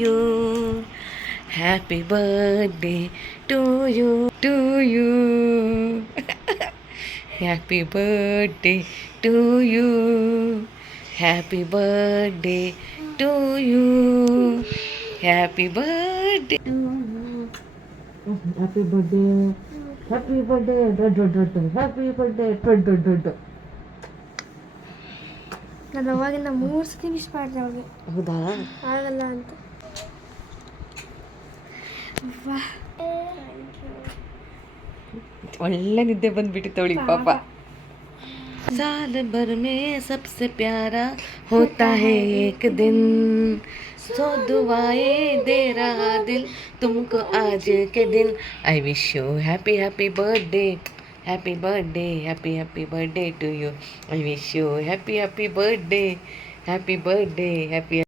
you. Happy birthday to you, to you. Happy birthday to you. Happy birthday to you. Happy birthday to you. Happy birthday. Happy birthday. Happy birthday. ನಾನು ಅವಾಗಿಂದ 3 ಸತಿ wish ಮಾಡಿದೆ ಅವ್ರಿಗೆ. ಹೌದಾ? ಆಗಲ್ಲ ಅಂತ. ಒಳ್ಳೆ ನಿದ್ದೆ ಬಂದ್ಬಿಟ್ಟಿತ್ತು ಅವಳಿಗೆ ಪಾಪ. साल भर में सबसे प्यारा होता है एक दिन, सो दुआएं दे रहा दिल तुमको आज के दिन. I wish you happy happy birthday. Happy birthday, happy happy birthday to you. I wish you happy happy birthday. Happy birthday, happy.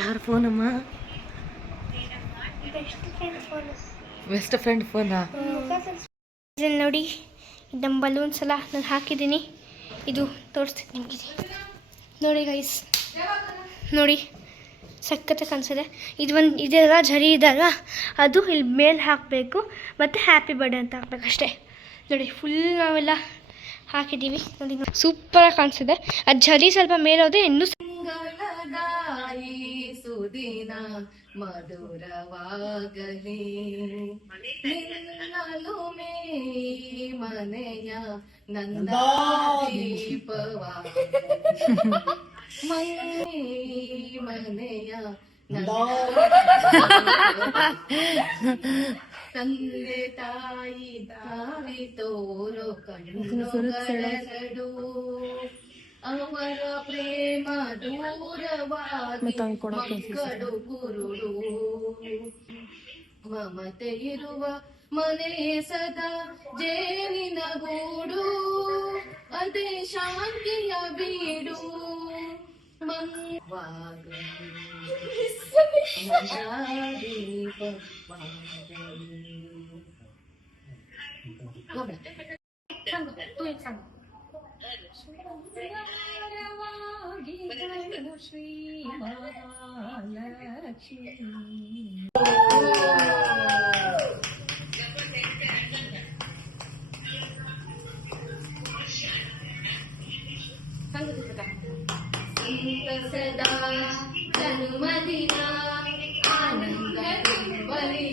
ಯಾರ ಫೋನ್ ಅಮ್ಮ? ಬೆಸ್ಟ್ ಫ್ರೆಂಡ್ ಫೋನಾ? ನೋಡಿ, ನಮ್ಮ ಬಲೂನ್ಸ್ ಎಲ್ಲ ನಾನು ಹಾಕಿದ್ದೀನಿ. ಇದು ತೋರಿಸ್ತೀನಿ ನಿಮಗೆ. ನೋಡಿ ಗೈಸ್, ನೋಡಿ ಸಖತ್ತಾಗಿ ಕಾಣಿಸಿದೆ. ಇದೆಲ್ಲ ಝರಿ ಇದಲ್ವ, ಅದು ಇಲ್ಲಿ ಮೇಲೆ ಹಾಕಬೇಕು ಮತ್ತು ಹ್ಯಾಪಿ ಬರ್ಡೇ ಅಂತ ಹಾಕ್ಬೇಕಷ್ಟೇ. ನೋಡಿ ಫುಲ್ ನಾವೆಲ್ಲ ಹಾಕಿದ್ದೀವಿ. ನೋಡಿ ಸೂಪರಾಗಿ ಕಾಣಿಸಿದೆ. ಅದು ಝರಿ ಸ್ವಲ್ಪ ಮೇಲೆ ಹೋದರೆ ಇನ್ನೂ ಸುದಿನ ಮಧುರವಾಗಲಿ, ನಿನ್ನಲು ಮೇ ಮನೆಯ ನಂದಾದೀಪವಾಗಲಿ, ಮನೆಯ ತಂದೆ ತಾಯಿ ದಾರಿ ತೋರೋ ಕಣ್ಣುಗಳೆರಡು, ಅವರ ಪ್ರೇಮ ದೂರವಾಗಿ ಮಕ್ಕಳು ಕುರುಡು, ಮಮತೆ ಇರುವ ಮನೆ ಸದಾ ಜೇನಿನ ಗೂಡು, ಅದೇ ಶಾಂತಿಯ ಬೀಡು. ಶ್ರೀ ಮಹಾಲಕ್ಷ್ಮಿ ಸದಾ ಜನ್ಮದಿನ ಆನಂದ ತುಂಬಲಿ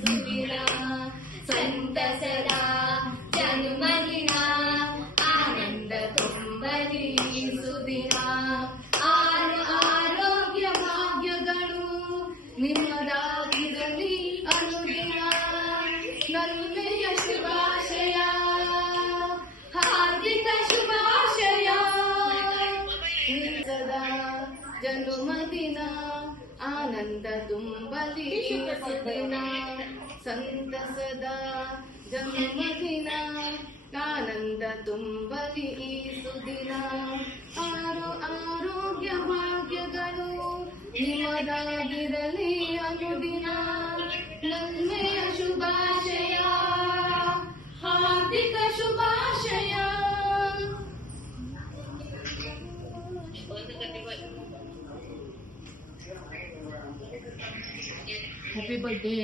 ಸುದಿನ, ಸಂತ ಸದಾ ಜನ್ಮದಿನ ಆನಂದ ತುಂಬಲಿ ಸುದಿನ. ಆರೋಗ್ಯ ಭಾಗ್ಯಗಳು ನಿಮ್ಮದಾಗಿರಲಿ ಅನುದಿನ, ನನ್ನೆಯ ಶುಭಾಶಯ, ಹಾರ್ದಿಕ ಶುಭಾಶಯ. ಸದಾ ಜನ್ಮದಿನ ಆನಂದ ತುಂಬಲಿ ಸುದಿನ, ಸಂತ ಸದಾ ಜನ್ಮದಿನ ಆನಂದ ತುಂಬಲಿ ಈ ಸುದಿನ. ಆರೋಗ್ಯ ಭಾಗ್ಯಗಳು ನಿಮ್ಮದಾಗಿರಲಿ ಅನುದಿನ, ನನ್ನೆಯ ಶುಭಾಶಯ, ಹಾರ್ದಿಕ ಶುಭಾಶಯ. Happy birthday.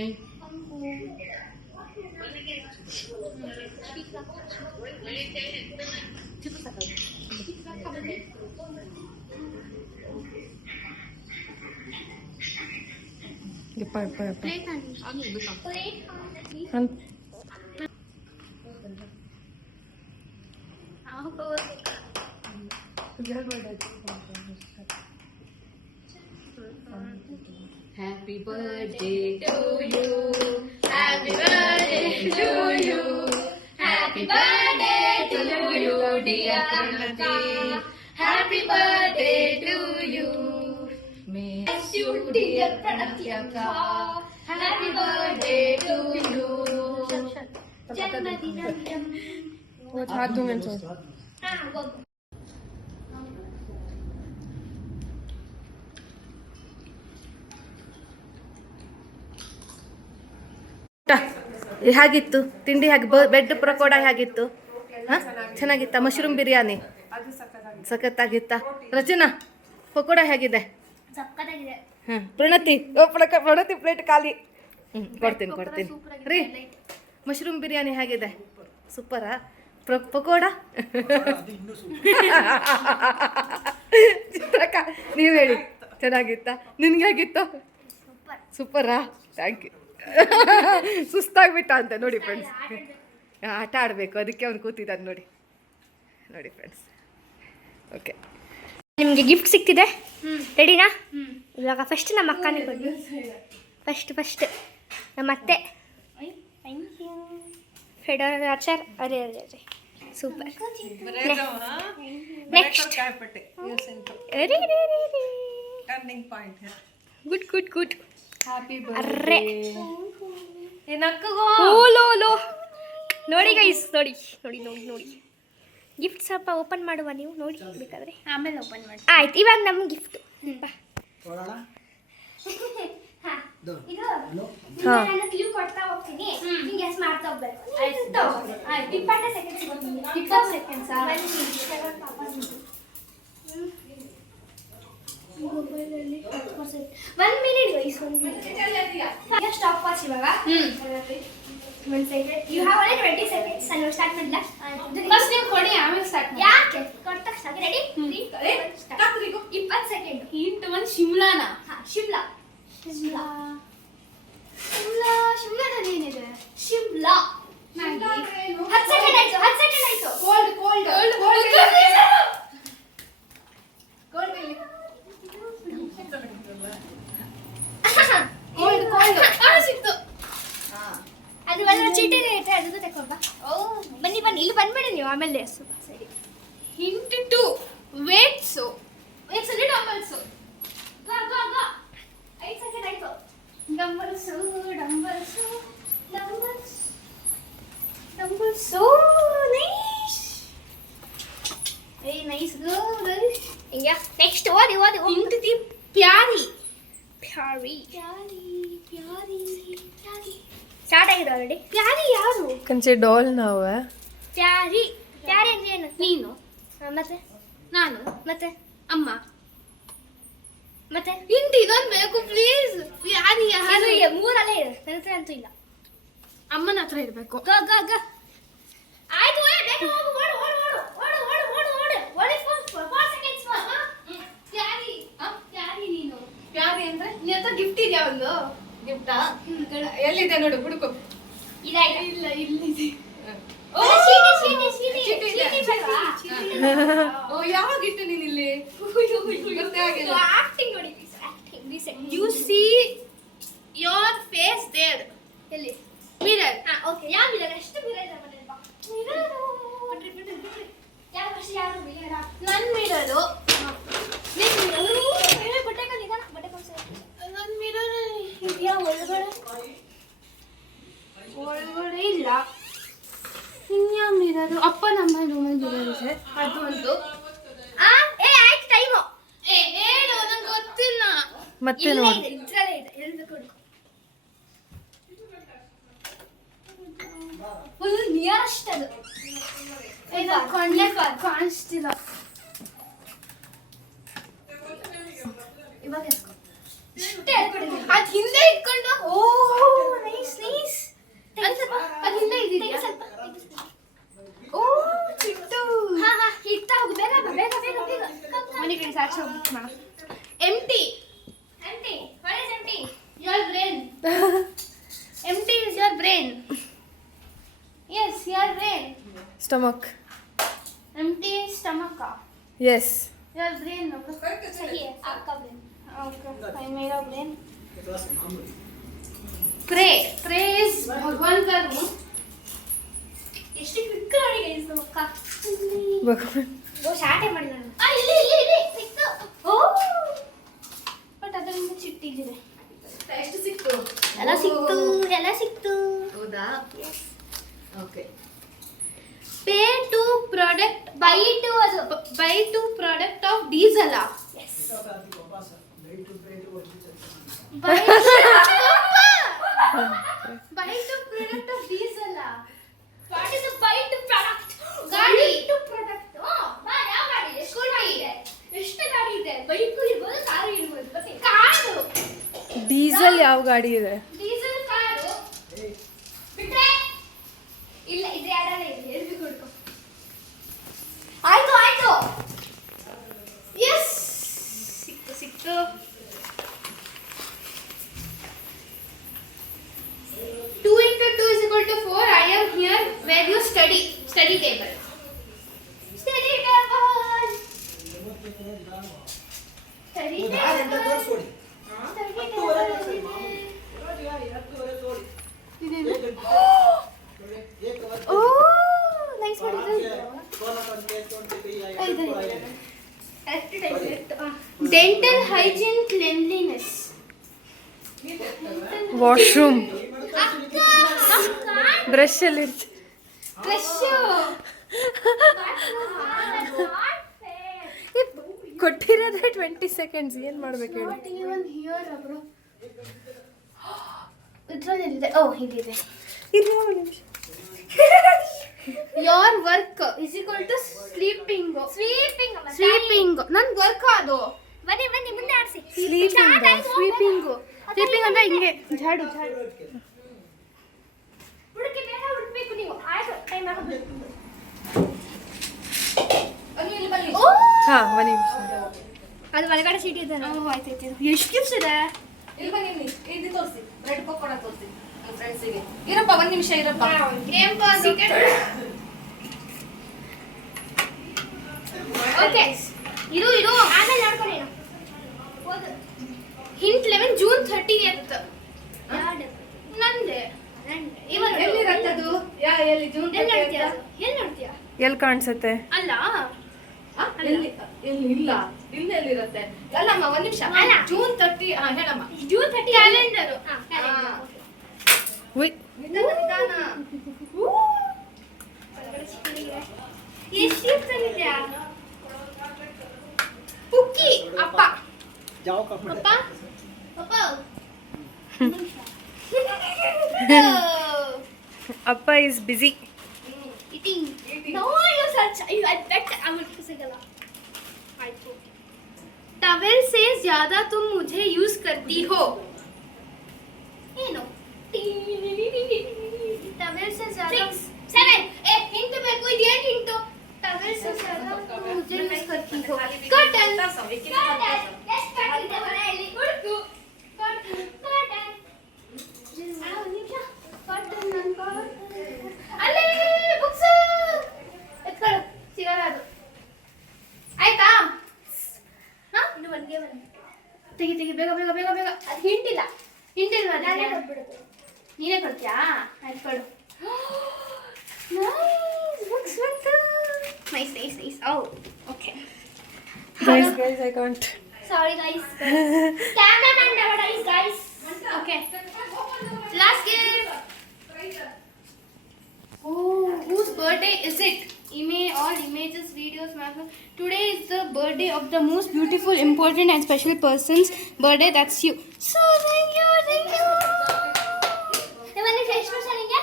Happy birthday to you. Happy birthday to you. Happy birthday to you, dear Pranati. Happy birthday to you. May you, dear Pranati Akka. Happy birthday to you. Janmadinam. What hath you mentioned? ಹೇಗಿತ್ತು ತಿಂಡಿ? ಹೇಗೆ bed pakoda ಹೇಗಿತ್ತು? ಹಾಂ ಚೆನ್ನಾಗಿತ್ತ? Mushroom biryani ಸಖತ್ತಾಗಿತ್ತ? ರಚನಾ ಪಕೋಡ ಹೇಗಿದೆ? ಹಾಂ ಪ್ರಣತಿ ಪ್ರಣತಿ plate ಖಾಲಿ. ಕೊಡ್ತೀನಿ ರೀ. ಮಶ್ರೂಮ್ ಬಿರಿಯಾನಿ ಹೇಗಿದೆ? ಸೂಪರಾ? ಪಕೋಡ ಚಿತ್ರಕ್ಕ ನೀವು ಹೇಳಿ, ಚೆನ್ನಾಗಿತ್ತಾ? ನಿನ್ಗೆ ಹೇಗಿತ್ತು? ಸೂಪರಾ? Thank you. ಸುಸ್ತಾಗ್ಬಿಟ್ಟ ಅಂತ ನೋಡಿ ಫ್ರೆಂಡ್ಸ್, ಆಟ ಆಡಬೇಕು ಅದಕ್ಕೆ ಅವ್ನು ಕೂತಿದ್ದಾನೆ ನೋಡಿ ಫ್ರೆಂಡ್ಸ್. ಓಕೆ, ನಿಮಗೆ ಗಿಫ್ಟ್ ಸಿಕ್ತಿದೆ, ರೆಡಿನಾ? ಇವಾಗ ಫಸ್ಟ್ ನಮ್ಮ ಅಕ್ಕನೇ ಕೊಡಿ. ಫಸ್ಟ್ ನಮ್ಮ ಅತ್ತೆ. ಫೆಡರಲ್ ಆಚಾರ್. ಅರೆ ಸೂಪರ್. Next good. ಅರ್ರೆ ಲೋ ನೋಡಿ ಗೈಸ್, ನೋಡಿ ಗಿಫ್ಟ್ ಸ್ವಲ್ಪ ಓಪನ್ ಮಾಡುವ ನೀವು, ನೋಡಿ ಬೇಕಾದ್ರೆ ಆಮೇಲೆ ಓಪನ್ ಮಾಡಿ. ಆಯ್ತು, ಇವಾಗ ನಮ್ಮ ಗಿಫ್ಟ್. ನಾನು ಕ್ಲೂ ಕೊಡ್ತಾ ಹೋಗ್ತೀನಿ, ನೀವು ಗೆಸ್ ಮಾಡ್ತಾ ಹೋಗ್ಬೇಕು. ಆಯ್ತು 20 ಸೆಕೆಂಡ್ಸ್. 20 ಸೆಕೆಂಡ್ಸ್. ಮೊಬೈಲಲ್ಲಿ 1 minute guys, 1 minute. Stop watch ಇವಾಗ. 1 second. You have only 20 seconds. ನಾನು ಸ್ಟಾರ್ಟ್ ಮಾಡಲ್ಲ. ಫಸ್ಟ್ ನೀವು ಕೊಡಿ, ಆಮೇಲೆ ಸ್ಟಾರ್ಟ್ ಮಾಡಿ. ಯಾಕೆ ಕೊಟ್ಟ ತಕ್ಷಣ ರೆಡಿ? 20 ಸೆಕೆಂಡ್. ಹಿಂಟ್ 1 ಶಿಮ್ಲಾನ. ಶಿಮ್ಲಾದಲ್ಲಿ ಏನಿದೆ? ಶಿಮ್ಲಾ. 10 ಸೆಕೆಂಡ್ ಆಯ್ತು. ಕೋಲ್ಡ್. ಸಿಕ್ತು. ಅದು ಒಂದು ಚೀಟಿ ಇದೆ, ಅದು ತಗೊಂಡ. ಬನ್ನಿ ಇಲ್ಲಿ ಬಂದ್ಬೇಡಿ ನೀವು, ಆಮೇಲೆ ಸರಿ. Hint 2 weights. ಡಂಬಲ್ಸ್. 5 ಸೆಕೆಂಡ್ ಆಯ್ತು. ಡಂಬಲ್ಸ್. ನೈಸ್. ಹಿಂಗೆ ನೆಕ್ಸ್ಟ್ ಓದಿ. ಹಿಂಟ್ 3 ಪ್ಯಾರಿ. ಸ್ಟಾರ್ಟ್ ಆಗಿದೆ ಆಲ್ರೆಡಿ. ಪ್ಯಾರಿ ಯಾರು? ಕಂಚೆ ಡಾಲ್ ನಾವು. ಪ್ಯಾರಿ ಅಂದ್ರೆ ಏನು? ನೀನು, ಮತ್ತೆ ನಾನು, ಮತ್ತೆ ಅಮ್ಮ, ಮತ್ತೆ ಹಿಂಟ್ ಇದೊಂದು ಬೇಕು ಪ್ಲೀಸ್. ಪ್ಯಾರಿ ಯಾರು? 3 ಅಲ್ಲೇ ಇದೆ, ನನ್ನ ಹತ್ರ ಅಂತೂ ಇಲ್ಲ. ಅಮ್ಮನ ಹತ್ರ ಇರಬೇಕು. ಆಯ್ತು, ಪ್ಯಾರಿ ಅಂದ್ರೆ ನಿನ್ನ ಹತ್ರ ಗಿಫ್ಟ್ ಇದೆಯಾ? ಒಂದು ಗಿಫ್ಟಾ? ಎಲ್ಲಿದೆ ನೋಡು, ಹುಡುಕು. ಇಲ್ಲ ಇಲ್ಲಿದೆ. ಯಾವಾಗ ಇಟ್ಟು ನೀನು ಇಲ್ಲಿ? ಆಕ್ಟಿಂಗ್ ನೋಡಿ. You see your face there. ಎಲ್ಲಿ? ಮಿರರ್. ಓಕೆ, ಯಾವ ಮಿರರ್? ಎಷ್ಟು ಮಿರರ್ ಇದೆ? ಯಾರು ಮಿರರ್? ನನ್ನ ಮಿರರು. ನನ್ನ ಮಿರರ್ ಇದೆಯಾ ಒಳಗಡೆ? ಇಲ್ಲ. ಇನ್ಯಾವ ಮಿರರ್? ಅಪ್ಪ ನಮ್ಮ ರೂಮಲ್ಲಿ ಮಿರರ್ ಇದೆ, ಅದು ಒಂದು. ಆಯ್ತು, ಟೈಮು. ಹೇಳು, ನಂಗೆ ಗೊತ್ತಿಲ್ಲ. ಮತ್ತೆ ನೋಡಿ, ಇದ್ರಲ್ಲೇ ಇದೆ, ಹೇಳ್ಬೇಕು. ಫುಲ್ ನಿಯರೆಸ್ಟ್ ಅದು. ಕಾಣಿಸ್ತಿಲ್ಲ. ಇವಾಗ ಅದು ಹಿಂದೆ ಇಟ್ಕೊಂಡು. ನೈಸ್. ಅದು ಹಿಂದೆ ಇದೆಯಾ? ಓ ಚಿಟ್ಟು. ಇಡ್ತಾ ಹೋಗು, ಬೇಗ. ಮನೆಗೆ ಸಾಕ್ಷಿ ಹೋಗ್ಬಿಟ್ಟು ಮಾಡ. ಎಂಟಿ. What is empty? Your brain. Empty is your brain. Yes, your brain. Stomach. Empty is stomach. Yes. Your brain. सही है, आपका brain. Okay, मेरा brain. Pray is भगवान का रूम. ಎಷ್ಟು ಕ್ವಿಕ್ ನೋಡಿ ಗೈಸ್ ನಮ್ಮ ಅಕ್ಕ. ಭಗವಾನ್. ಸ್ಟಾರ್ಟೇ ಮಾಡಿಲ್ಲ ನಾನು. ಇಲ್ಲಿ ಸಿಕ್ತು. ಬಟ್ ಅದರಿಂದ ಚಿಟ್ಟಿದೆ. ಎಷ್ಟು ಸಿಕ್ತು? ಎಲ್ಲ ಸಿಕ್ತು. ಹೌದಾ? Okay. Pay to product. Buy to product of diesel. Yes. Buy to product of diesel. What is a buy to product? ಗಾಡಿ to product. ಯಾವ ಗಾಡಿ ಇದೆ? ಸ್ಕೂಟಿ ಇದೆ. ಎಷ್ಟು ಗಾಡಿ ಇದೆ? ಬೈಕು ಇರ್ಬೋದು, ಕಾರು ಇರ್ಬೋದು. ಕಾರು ಡೀಸೆಲ್ ಯಾವ ಗಾಡಿ ಇದೆ? ಡೀಸೆಲ್ ಕಾರು ಬಿಟ್ರೆ ಇಲ್ಲ ಇದು ಯಾರಲ್ಲ ಇದೆ ಎಲ್ಬಿಗೆ ಹುಡ್ಕೊ. ಆಯ್ತು ಆಯ್ತು ಎಸ್ ಸಿಕ್ತು 2 into 2 is equal to 4. I am here where you study table. Study table. Study table. Nice one. Dental hygiene cleanliness. Washroom, brush ಅಲ್ಲಿ ಕೊಟ್ಟಿರೋದೇ 20 seconds. ಏನ್ ಮಾಡ್ಬೇಕು ಹೇಳಿ? ಇದಿದೆ. Your work is equal to sleeping. ನನ್ ವರ್ಕ್ ಅದು. ಬನ್ನಿ ಮುಂದೆ ಆಡ್ಸಿ. ಸ್ಲೀಪಿಂಗ್ ಅಂದ್ರೆ ಹಿಂಗೆ ಝಾಡು ಹುಡುಕಿ ಬೇಗ ಹುಡುಕ್ಬೇಕು ನೀವು. ಆಯ್ತು ಟೈಮ್ ಆಗುತ್ತೆ. ಹಾ, ಬನ್ನಿ. ಅದು ಒಳಗಡೆ ಸೀಟ್ ಇದೆ. ಆಯ್ತು ಎಷ್ಟು ಗಿಫ್ಟ್ಸ್ ಇದೆ? ಇಲ್ಲಿ ಬನ್ನಿ, ಇದು ತೋರಿಸಿ, ಬ್ರೆಡ್ ಪಕೋಡ ತೋರಿಸಿ ನಮ್ಮ ಫ್ರೆಂಡ್ಸಿಗೆ. ಇರಪ್ಪ, ಒಂದು ನಿಮಿಷ ಇರಪ್ಪ. ಓಕೆ, ಇರು ಆಮೇಲೆ ನೋಡ್ಕೊಳ್ಳಿ. Hint 11 June 30th. ನಂದೆ ಎಲ್ಲಿರತ್ತದು? ಎಲ್ಲಿ ಜೂನ್ ಎಲ್ಲಿ ನೋಡ್ತೀಯಾ? ಎಲ್ಲಿ ಕಾಣಿಸುತ್ತೆ? ಅಲ್ಲ ಎಲ್ಲಿ ಇಲ್ಲ, ಎಲ್ಲಿರುತ್ತೆ? ಅಲ್ಲಮ್ಮ, ಒಂದು ನಿಮಿಷ. ಜೂನ್ 30. ಹೇಳಮ್ಮ. June 30 calendar. ನಿಧಾನ. ಎಷ್ಟು ತಂದಿದ್ಯಾ? ಪುಕ್ಕಿ ಅಪ್ಪ. ಅಪ್ಪ is busy. Eating. No, you search. I bet I will ಸಿಗಲ್ಲ. ಆಯ್ತು. टॉवेल से ज्यादा तुम मुझे यूज करती हो. ಏನು? टॉवेल से ज्यादा 7. हिंट ಬೇಕು, ಇದೇನು ಹಿಂಟು? टॉवेल से ज्यादा तुम मुझे यूज करती हो. कॉटन. ಎಷ್ಟು ಕಟ್ಟಿದೆ ಮನೆಯಲ್ಲಿ? ಹುಡುಕು. ಕॉटन. ಅಲ್ಲೇ ಬುಕ್ಸ್ ಎತ್ಕೊಳ್ಳು, ಸಿಗಲ್ಲ ಅದು. ಆಯ್ತಾ? ಇನ್ನು ಒಂದೇ ಒಂದು ತೆಗಿ ಬೇಗ. ಅದು ಹಿಂಟಿಲ್ಲ ನೀನೇ ಕೊಡ್ತೀಯಾ? ಆಯ್ತು ಕೊಡು. ಬುಕ್ಸ್ ಬಂತು. Nice. Okay. Guys, I can't. Sorry guys. Cameraman never dies guys. Okay. Last game. Oh, whose birthday is it? All images, videos, today is the birthday of the most beautiful, important and special person's birthday. That's you. So thank you. Even if expression inge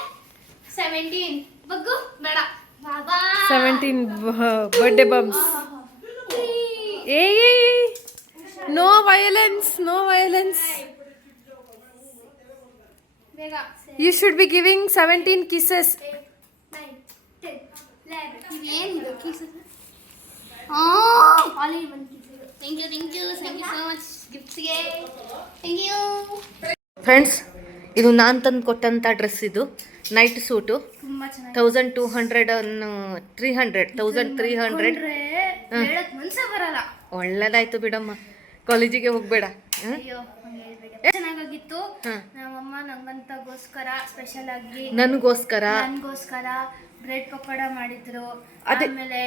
17. Baggu beda. Baba. 17 birthday bumps. Hey. No violence. Vega. You should be giving 17 kisses. 9, 10, 11. ಏನು kisses? Only one kiss. Thank you so much giftsಗೆ. Thank you. Friends, ಇದು ನಾನು ತಂದು ಕೊಟ್ಟಂಥ dress. ಇದು night suit. ತುಂಬಾ ಚೆನ್ನಾಗಿ 1300 ಹೇಳಕ್ ಮನ್ಸೇ ಬರಲ್ಲ. ಒಳ್ಳೇದಾಯ್ತು ಬಿಡಮ್ಮ, ಕಾಲೇಜಿಗೆ ಹೋಗ್ಬೇಡ. ಅಯ್ಯೋ ಚೆನ್ನಾಗಿತ್ತು. ನಮ್ಮಮ್ಮ ನಂಗಂತಗೋಸ್ಕರ ಸ್ಪೆಷಲ್ ಆಗಿ ನನಗೋಸ್ಕರ ಬ್ರೆಡ್ ಪಕೋಡ ಮಾಡಿದ್ರು. ಆಮೇಲೆ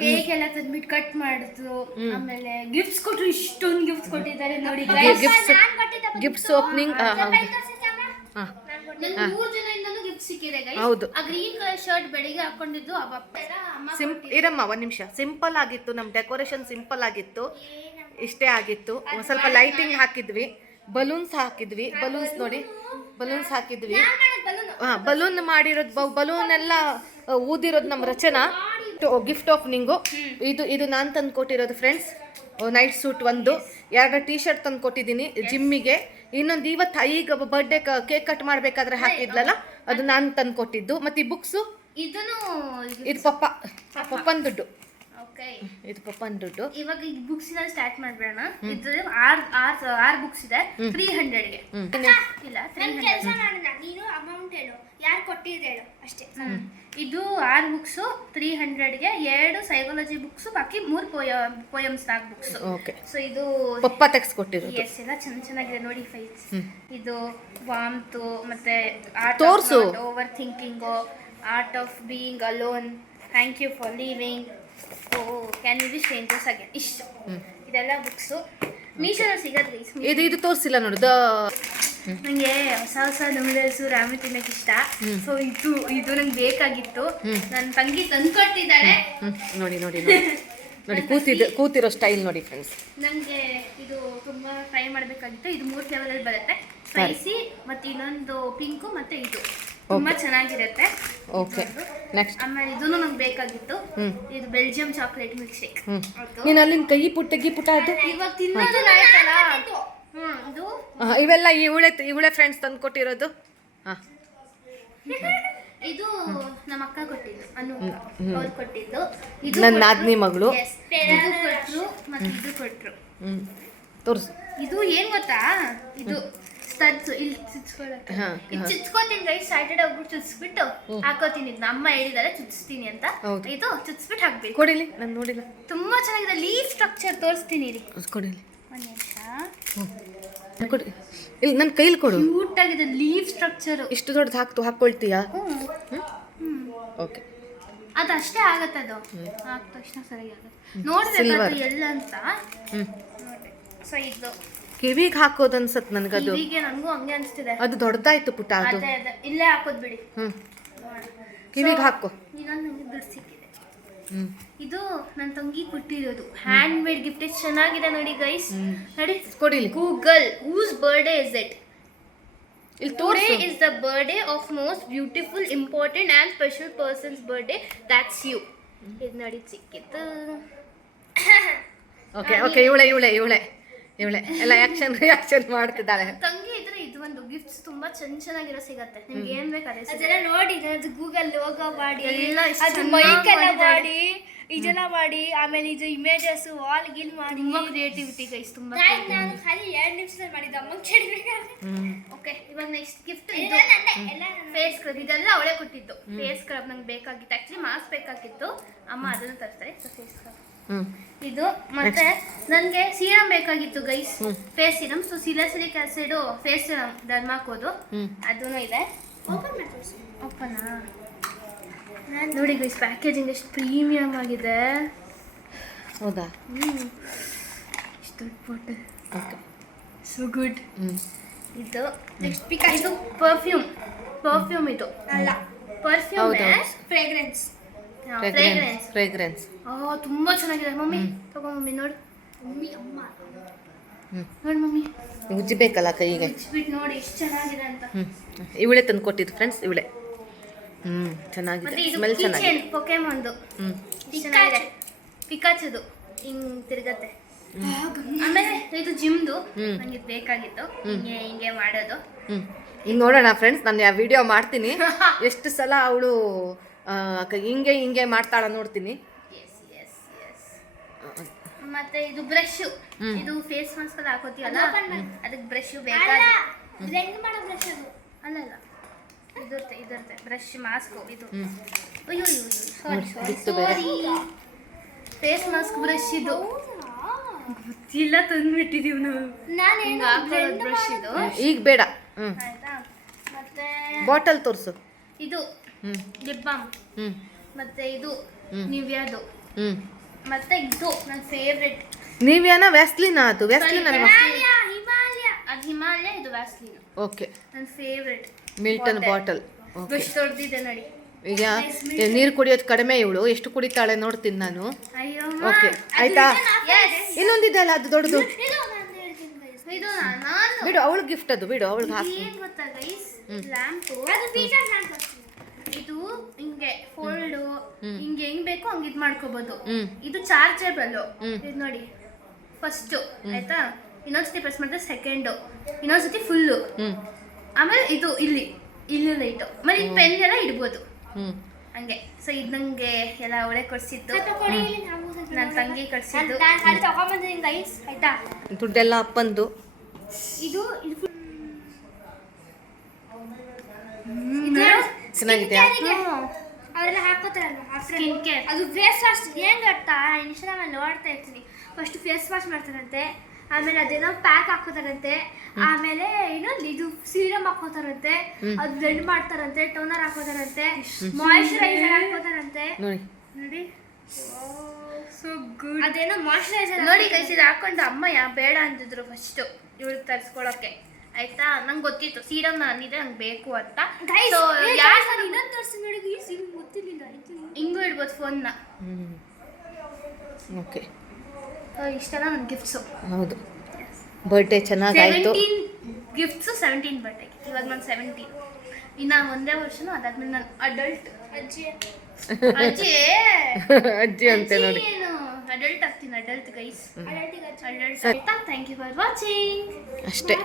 ಕೇಕ್ ಎಲ್ಲ ತಂದ್ಬಿಟ್ಟು ಕಟ್ ಮಾಡಿದ್ರು. ಆಮೇಲೆ ಗಿಫ್ಟ್ಸ್ ಕೊಟ್ರು. ಇಷ್ಟೊಂದು ಗಿಫ್ಟ್ಸ್ ಕೊಟ್ಟಿದ್ದಾರೆ ನೋಡಿ. Gifts opening. 3 ಜನರಿಂದನೂ ಗಿಫ್ಟ್ ಸಿಕ್ಕಿದೆ ಗೈಸ್. ಹೌದು. ಆ ಗ್ರೀನ್ ಕಲರ್ ಶರ್ಟ್ ಬೆಳಿಗ್ಗೆ ಹಾಕೊಂಡಿದ್ದು ಇರಮ್ಮ, ಒಂದು ನಿಮಿಷ. ಸಿಂಪಲ್ ಆಗಿತ್ತು, ನಮ್ಮ ಡೆಕೋರೇಷನ್ ಸಿಂಪಲ್ ಆಗಿತ್ತು. ಇಷ್ಟೇ ಆಗಿತ್ತು. ಒಂದು ಸ್ವಲ್ಪ ಲೈಟಿಂಗ್ ಹಾಕಿದ್ವಿ, ಬಲೂನ್ಸ್ ಹಾಕಿದ್ವಿ. ಬಲೂನ್ಸ್ ಹಾಕಿದ್ವಿ. ಬಲೂನ್ ಮಾಡಿರೋದು, ಬಲೂನ್ ಎಲ್ಲ ಊದಿರೋದು ನಮ್ಮ ರಚನಾ. ಗಿಫ್ಟ್ ಓಪನಿಂಗು ಇದು ನಾನು ತಂದು ಕೊಟ್ಟಿರೋದು ಫ್ರೆಂಡ್ಸ್. ನೈಟ್ ಸೂಟ್ ಒಂದು, 2 ಟೀ ಶರ್ಟ್ ತಂದು ಕೊಟ್ಟಿದ್ದೀನಿ ಜಿಮ್ಮಿಗೆ. ಇನ್ನೊಂದು ಇವತ್ತು ಈಗ ಬರ್ಡೇ ಕೇಕ್ ಕಟ್ ಮಾಡಬೇಕಾದ್ರೆ ಹಾಕಿದ್ಲಲ್ಲ, ಅದು ನಾನು ತಂದು ಕೊಟ್ಟಿದ್ದು. ಮತ್ತು ಈ ಬುಕ್ಸು ಇದು ಪಪ್ಪನ ದುಡ್ಡು. ಇದು ಪಪ್ಪನ ದುಡ್ಡು. ಇವಾಗ ಈ ಬುಕ್ಸ್ ಸ್ಟಾರ್ಟ್ ಮಾಡ್ಬೇಡ. ಇದ್ರಲ್ಲಿ 6 ಬುಕ್ಸ್ ಇದೆ 300ಗೆ. ಇಲ್ಲ 300. ನೀನು ಅಮೌಂಟ್ ಹೇಳು, ಯಾರು ಕೊಟ್ಟಿದ್ರೆ ಹೇಳು ಅಷ್ಟೇ. ಇದು 6 ಬುಕ್ಸ್ 300ಗೆ, 2 ಸೈಕಾಲಜಿ ಬುಕ್ಸ್, ಬಾಕಿ 3 ಪೋಯಮ್ಸ್ ಬುಕ್ಸ್. ಓಕೆ. ಸೊ ಇದು ಪಪ್ಪ ತೆಗೆಸ್ಕೊಟ್ಟಿರೋದು. ಎಸ್, ಎಲ್ಲ ಚೆನ್ನಾಗಿದೆ ನೋಡಿ ಫೈಲ್ಸ್. ಇದು ವಾಮ್ತು, ಮತ್ತೆ ತೋರ್ಸು. Over thinking, art of being alone, thank you for leaving, can you be strangers again, ಇಷ್ಟು ಇದೆಲ್ಲ ಬುಕ್ಸು ಮೀಶೋದಲ್ಲಿ ಸಿಗತ್ತೆ. ಇದು ತೋರಿಸಿಲ್ಲ ನೋಡು. ನನಗೆ ಹೊಸ ನೂಡಲ್ಸು ರಾಮಿ ತಿನ್ನಕ್ಕೆ ಇಷ್ಟ. ಸೊ ಇದು ನಂಗೆ ಬೇಕಾಗಿತ್ತು. ನನ್ನ ತಂಗಿ ತಂದ್ಕೊಟ್ಟಿದ್ದಾಳೆ. ನೋಡಿ ನೋಡಿ ನೋಡಿ ಕೂತಿರೋ ಸ್ಟೈಲ್ ನೋಡಿ ಫ್ರೆಂಡ್ಸ್. ನನಗೆ ಇದು ತುಂಬಾ ಟ್ರೈ ಮಾಡಬೇಕಾಗಿತ್ತು. ಇದು 3 ಫ್ಲೇವರಲ್ಲಿ ಬರುತ್ತೆ, ಸ್ಪೈಸಿ ಮತ್ತು ಇನ್ನೊಂದು ಪಿಂಕು ಮತ್ತು ಇದು ತುಂಬಾ ಚೆನ್ನಾಗಿರುತ್ತೆ. Okay, next. ಆಮೇಲೆ ಇದನ್ನು ನಂಗೆ ಬೇಕಾಗಿತ್ತು. ಇದು ಬೆಲ್ಜಿಯಂ ಚಾಕ್ಲೇಟ್ ಮಿಲ್ಕ್ ಶೇಕ್. ನೀನು ಅಲ್ಲಿಂದ ಕೈ ಪುಟ್ಟ ಅದು ಇವಾಗ ತಿನ್ನೋದು ಆಯ್ತಲ್ಲ. ಇದು ಇವೆಲ್ಲ ಇವಳೆ ಫ್ರೆಂಡ್ಸ್ ತಂದು ಕೊಟ್ಟಿರೋದು. ಇದು ನಮ್ಮ ಅಕ್ಕ ಕೊಟ್ಟಿದ್ದು, ಅನು ಅವ್ರು ಕೊಟ್ಟಿದ್ದು. ಇದು ನನ್ನ ನಾದ್ನಿ ಮಗಳು. ಇದು ಕೊಟ್ರು ಮತ್ತು ಇದು ಕೊಟ್ರು. ತೋರಿಸು. ಇದು ಏನ್ ಗೊತ್ತಾ, ಇದು ಸ್ಟಡ್ಸ್ ಇಲ್ಲಿ ಚುಚ್ಕೊಳ್ಳೋಕೆ. ಚುಚ್ಕೋತೀನಿ ಗೈಸ್, ಸ್ಯಾಟರ್ಡೆ ಹೋಗ್ಬಿಟ್ಟು ಚುಚ್ಬಿಟ್ಟು ಹಾಕೋತೀನಿ. ಇದು ಅಮ್ಮ ಹೇಳಿದಾರೆ ಚುಚ್ತೀನಿ ಅಂತ. ಇದು ಚುಚ್ಬಿಟ್ಟು ಹಾಕ್ಬೇಕು. ಕೊಡಿಲಿ, ನಾನು ನೋಡಿಲ್ಲ. ತುಂಬಾ ಚೆನ್ನಾಗಿದೆ. ಲೀಫ್ ಸ್ಟ್ರಕ್ಚರ್ ತೋರಿಸ್ತೀನಿ ರೀ. ಕೊಡಿಲಿ, ಒಂದು ನಿಮಿಷ. ಕೊಡಿ. ಇಲ್ಲಿ ನನ್ನ ಕೈಲಿ ಕೊಡು. ಕ್ಯೂಟ್ ಆಗಿದೆ ಲೀಫ್ ಸ್ಟ್ರಕ್ಚರ್. ಇಷ್ಟು ದೊಡ್ಡದು ಹಾಕೊಳ್ತೀಯಾ? ಓಕೆ. ಅದಷ್ಟೇ ಆಗತ್ತೆ, ಅದು ಹಾಕ ತಕ್ಷಣ ಸರಿ ಆಗುತ್ತೆ. ನೋಡ್ಬೇಕು ಎಲ್ಲ ಅಂತ. ಸೊ ಇದು ಕಿವಿಗೆ ಹಾಕೋದು ಅನ್ಸತ್ ನನಗದು. ಕಿವಿಗೆ ನನಗೂ ಹಂಗೆ ಅನಿಸ್ತಿದೆ. ಅದು ದೊಡ್ಡದಾಯ್ತು ಪುಟ್ಟ. ಅದು ಇಲ್ಲೇ ಹಾಕೋದು ಬಿಡಿ. ಕಿವಿಗೆ ಹಾಕೋ. ಇನ್ನೊಂದು ನನಗೆ ದುಡ್ಡು ಸಿಕ್ಕಿದೆ. ಇದು ನನ್ನ ತಂಗಿ ಕೊಟ್ಟಿರೋದು ಹ್ಯಾಂಡ್ ಮೇಡ್ ಗಿಫ್ಟ್. ಎಷ್ಟು ಚೆನ್ನಾಗಿದೆ ನೋಡಿ ಗೈಸ್. ನೋಡಿ ಕೊಡಿಲಿ. Google whose birthday is it? ಇಲ್ಲಿ Today is the birthday of most beautiful, important and special person's birthday. That's you. ಇದು ನೋಡಿ ಸಿಕ್ಕಿತ್ತು. Okay okay. ಇವಳೆ ಎಲ್ಲ ರಿಯಾಕ್ಷನ್ ಮಾಡ್ತಿದ್ದಾಳೆ. ತಂಗಿ ಇದ್ರೆ ಇದು ಒಂದು ಗಿಫ್ಟ್ಸ್ ತುಂಬಾ ಚೆನ್ನಾಗಿರೋ ಸಿಗತ್ತೆ. ನಿಮ್ಗೆ ಏನ್ ಬೇಕು ಅದೆಲ್ಲ ನೋಡಿ. ಅದು ಗೂಗಲ್ ಲೋಗೋ ಮಾಡಿ, ಅದು ಮೈಕ್ ಎಲ್ಲ ಮಾಡಿ, ಇದೆಲ್ಲ ಮಾಡಿ, ಆಮೇಲೆ ಇದು ಇಮೇಜಸ್ ವಾಲ್ ಗಿಲ್ ಮಾಡಿ. ತುಂಬಾ ಕ್ರಿಯೇಟಿವಿಟಿ ಗೈಸ್. ತುಂಬಾ ನಾನು ಖಾಲಿ 2 ನಿಮಿಷದಲ್ಲಿ ಮಾಡಿದ್ದೆ. ಅಮ್ಮ ಕೇಳಬೇಕಾದ್ರೆ. ಓಕೆ, ಇವಾಗ ನೆಕ್ಸ್ಟ್ ಗಿಫ್ಟ್ ಇದು ಫೇಸ್ ಸ್ಕ್ರಬ್. ಇದೆಲ್ಲ ಅವಳೇ ಕೊಟ್ಟಿದ್ದು. ಫೇಸ್ ಸ್ಕ್ರಬ್ ನಂಗೆ ಬೇಕಾಗಿತ್ತು. ಆಕ್ಚುಲಿ ಮಾಸ್ಕ್ ಬೇಕಾಗಿತ್ತು, ಅಮ್ಮ ಅದನ್ನು ತರ್ತಾರೆ. ಸೊ ಫೇಸ್ ಸ್ಕ್ರಬ್ ಇದು. ಮತ್ತೆ ನನಗೆ ಸೀರಮ್ ಬೇಕಾಗಿತ್ತು guys, face serum. So salicylic acid face serum ಧರ್ಮಾಕೋದು ಅದೂ ಇದೆ. ಓಪನ್ ನೋಡಿ ಗೈಸ್, ಪ್ಯಾಕೇಜಿಂಗ್ ಎಷ್ಟು ಪ್ರೀಮಿಯಂ ಆಗಿದೆ. ಹೌದಾ? ಇಷ್ಟು ದೊಡ್ಡ ಬಾಟಲ್. Okay, so good. ಇದು ನೆಕ್ಸ್ಟ್ ಇದು ಪರ್ಫ್ಯೂಮ್ ಇದು ಅಲ್ಲ, ಪರ್ಫ್ಯೂಮ್ ಫ್ರೇಗ್ರೆನ್ಸ್. ಫ್ರೇಗ್ರೆನ್ಸ್ ತುಂಬಾ ಚೆನ್ನಾಗಿದೆ. ಮಮ್ಮಿ ತಗೋ ಮಮ್ಮಿ, ನೋಡು ಮಮ್ಮಿ. ಅಮ್ಮ ನೋಡಿ ಮಮ್ಮಿ, ಉಜ್ಜಬೇಕಲ್ಲ ಕೈಗೆ. ಉಜ್ಬಿಟ್ಟು ನೋಡಿ ಎಷ್ಟು ಚೆನ್ನಾಗಿದೆ ಅಂತ. ಇವಳೆ ತಂದು ಕೊಟ್ಟಿದ್ದು ಫ್ರೆಂಡ್ಸ್, ಇವಳೆ. ಚೆನ್ನಾಗಿದೆ, ಸ್ಮೆಲ್ ಚೆನ್ನಾಗಿದೆ. ಪೊಕೆಮಾನ್ದು ಚೆನ್ನಾಗಿದೆ. ಪಿಕಾಚುದು ಹಿಂಗ್ ತಿರ್ಗತ್ತೆ. ಆಮೇಲೆ ಇದು ಜಿಮ್ದು ನಂಗೆ ಬೇಕಾಗಿತ್ತು. ಹಿಂಗೆ ಮಾಡೋದು. ಹಿಂಗೆ ನೋಡೋಣ ಫ್ರೆಂಡ್ಸ್, ನಾನು ವಿಡಿಯೋ ಮಾಡ್ತೀನಿ. ಎಷ್ಟು ಸಲ ಅವಳು ಹಿಂಗೆ ಮಾಡ್ತಾಳ ನೋಡ್ತೀನಿ. ಮತ್ತೆ ಇದು ಬ್ರಷ್. ಇದು ಫೇಸ್ ಮಾಸ್ಕ್ ಅಲ್ಲಿ ಹಾಕೋತೀವಲ್ಲ, ಅದಕ್ಕೆ ಬ್ರಷ್ ಬೇಕಾಗುತ್ತೆ. ಅಲ್ಲಲ್ಲ, ಇದರುತ್ತೆ ಬ್ರಷ್ ಮಾಸ್ಕ್. ಇದು ಅಯ್ಯೋ ಸಾರಿ, ಫೇಸ್ ಮಾಸ್ಕ್ ಬ್ರಷ್. ಇದು ಗೊತ್ತಿಲ್ಲ, ತಂದ್ಬಿಟ್ಟಿದೀವಿ ನಾವು. ಬ್ರಷ್ ಇದು ಈಗ ಬೇಡ. ಆಯ್ತಾ? ಮತ್ತೆ ಬಾಟಲ್ ತೋರಿಸು. ಇದು ಲಿಪ್ ಬಾಮ್. ಮತ್ತೆ ಇದು ನಿವ್ಯಾದು. ಮತ್ತೆ ಇದು ನನ್ನ ಫೇವ್ರೆಟ್. ನಿವ್ಯಾನ ವ್ಯಾಸ್ಲಿನಾ? ಅದು ವ್ಯಾಸ್ಲಿನ್ ಅಲ್ವಾ? ಹಿಮಾಲಯ. ಅದು ಹಿಮಾಲಯ, ಇದು ವ್ಯಾಸ್ಲಿನ್. ಓಕೆ, ನನ್ನ ಫೇವ್ರೆಟ್ ಮಿಲ್ಟನ್ ಬಾಟಲ್. ಎಷ್ಟು ದೊಡ್ಡದಿದೆ ನೋಡಿ. ಈಗ ನೀರು ಕುಡಿಯೋದು ಕಡಿಮೆ, ಇವಳು ಎಷ್ಟು ಕುಡಿತಾಳೆ ನೋಡ್ತೀನಿ ನಾನು. ಅಯ್ಯೋ, ಓಕೆ ಆಯ್ತಾ? ಇನ್ನೊಂದಿದೆ ಅಲ್ಲ, ಅದು ದೊಡ್ಡದು. ಇದು ಬಿಡು, ಅವಳು ಗಿಫ್ಟ್ ಅದು, ಬಿಡು ಅವಳಿಗೆ ಹಾಕಿ. ಏನ್ ಗೊತ್ತಾ ಗೈಸ್, ಲ್ಯಾಂಪು. ಇದು ಹಿಂಗೆ ಫೋಲ್ಡ್, ಹಿಂಗೆ ಹೆಂಗ್ ಬೇಕು ಹಂಗೆ ಇದು ಮಾಡ್ಕೋಬಹುದು. ಇದು ಚಾರ್ಜಬಲ್. ಇದು ನೋಡಿ, ಫಸ್ಟು ಆಯ್ತಾ, ಇನ್ನೊಂದ್ಸತಿ ಪ್ರೆಸ್ ಮಾಡಿದ್ರೆ ಸೆಕೆಂಡು, ಇನ್ನೊಂದ್ಸತಿ ಫುಲ್ಲು, ಆಮೇಲೆ ಇದು ಇಲ್ಲಿ ಲೈಟು, ಆಮೇಲೆ ಈ ಪೆನ್ ಎಲ್ಲ ಇಡ್ಬೋದು ಹಂಗೆ. ಸೊ ಇದು ನಂಗೆ ಎಲ್ಲ ಒಳ್ಳೆ ಕೊಡ್ಸಿತ್ತು, ನನ್ನ ತಂಗಿ ಕಟ್ಸಿದ್ದು, ತಗೊಂಡ್ಬಂದಿದ್ದೀನಿ ಗೈಸ್ ಆಯ್ತಾ. ದುಡ್ಡೆಲ್ಲ ಅಪ್ಪಂದು. ಇದು ಚೆನ್ನಾಗಿದೆಯಾ? ಅವರೆಲ್ಲ ಹಾಕೋತಾರಲ್ಲ ಸ್ಕಿನ್ ಕೇರ್, ಅದು ಫೇಸ್ ವಾಶ್ ಹೆಂಗ್ ಗೊತ್ತಾ, ಇನ್ಸ್ಟಾಗ್ರಾಮಲ್ಲಿ ನೋಡ್ತಾ ಇರ್ತೀನಿ. ಫಸ್ಟ್ ಫೇಸ್ ವಾಶ್ ಮಾಡ್ತಾರಂತೆ, ಆಮೇಲೆ ಅದೇನೋ ಪ್ಯಾಕ್ ಹಾಕೋತಾರಂತೆ, ಆಮೇಲೆ ಇನ್ನೊಂದು ಇದು ಸೀರಮ್ ಹಾಕೋತಾರಂತೆ, ಅದು ಬ್ಲೆಂಡ್ ಮಾಡ್ತಾರಂತೆ, ಟೋನರ್ ಹಾಕೋತಾರಂತೆ, ಮಾಯಿಶ್ಚರೈಸರ್ ಹಾಕೋತಾರಂತೆ. ನೋಡಿ ಸೊ ಗುಡ್. ಅದೇನೋ ಮಾಯಿಶ್ಚರೈಸರ್ ನೋಡಿ ಗೈಸ್, ಇದು ಹಾಕೊಂಡು ಅಮ್ಮ ಬೇಡ ಅಂತಿದ್ರು ಫಸ್ಟ್ ಇವಳು ತರಿಸ್ಕೊಳಕ್ಕೆ ಆಯ್ತಾ. ನಂಗೆ ಗೊತ್ತಿತ್ತು ಸೀರಮ್ ಅಂದಿದ್ರೆ ನಂಗೆ ಬೇಕು ಅಂತ. ಸೊ ಯಾರು ಇನ್ನೊಂದು ತೋರಿಸಿ ನೋಡಿ ಗೈಸ್, ಇದು ಗೊತ್ತಿರಲಿಲ್ಲ. ಹಿಂಗೂ ಇಡ್ಬೋದು ಫೋನ್ನ. ಓಕೆ, ಇಷ್ಟೆಲ್ಲ ನನ್ನ ಗಿಫ್ಟ್ಸು. ಹೌದು, ಬರ್ಡೇ ಚೆನ್ನಾಗಾಯ್ತು. 17 ಗಿಫ್ಟ್ಸು, 17 ಬರ್ಡೇ. ಇವಾಗ ನಾನು 17, ಇನ್ನು ಒಂದೇ ವರ್ಷನೂ ಅದಾದ್ಮೇಲೆ ನಾನು ಅಡಲ್ಟ್ ಅಜ್ಜಿ ಅಂತೆ ನೋಡಿ. ಏನು ಅಡಲ್ಟ್ ಆಗ್ತೀನಿ, ಅಡಲ್ಟ್ ಗೈಸ್, ಅಡಲ್ಟ್ ಆಯ್ತಾ. Thank you for watching. ಅಷ್ಟೇ,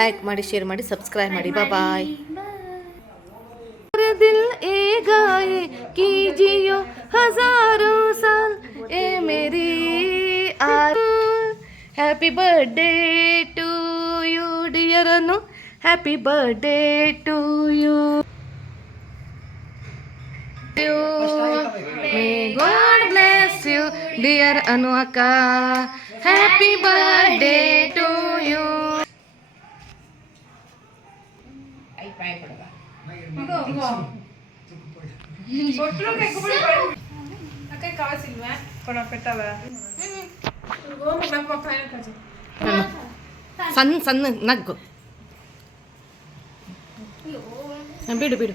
ಲೈಕ್ ಮಾಡಿ, ಶೇರ್ ಮಾಡಿ, ಸಬ್ಸ್ಕ್ರೈಬ್ ಮಾಡಿ. ಬಾಯ್. दिल ए गाए कीजियो हजारों साल ए मेरी happy birthday to you dear Anu, happy birthday to you, may God bless you dear Anu अक्का, हैप्पी बर्थडे टू यू. ಸಣ್ಣ ಸಣ್ಣ ನಗ್ಗು, ಬಿಡು ಬಿಡು.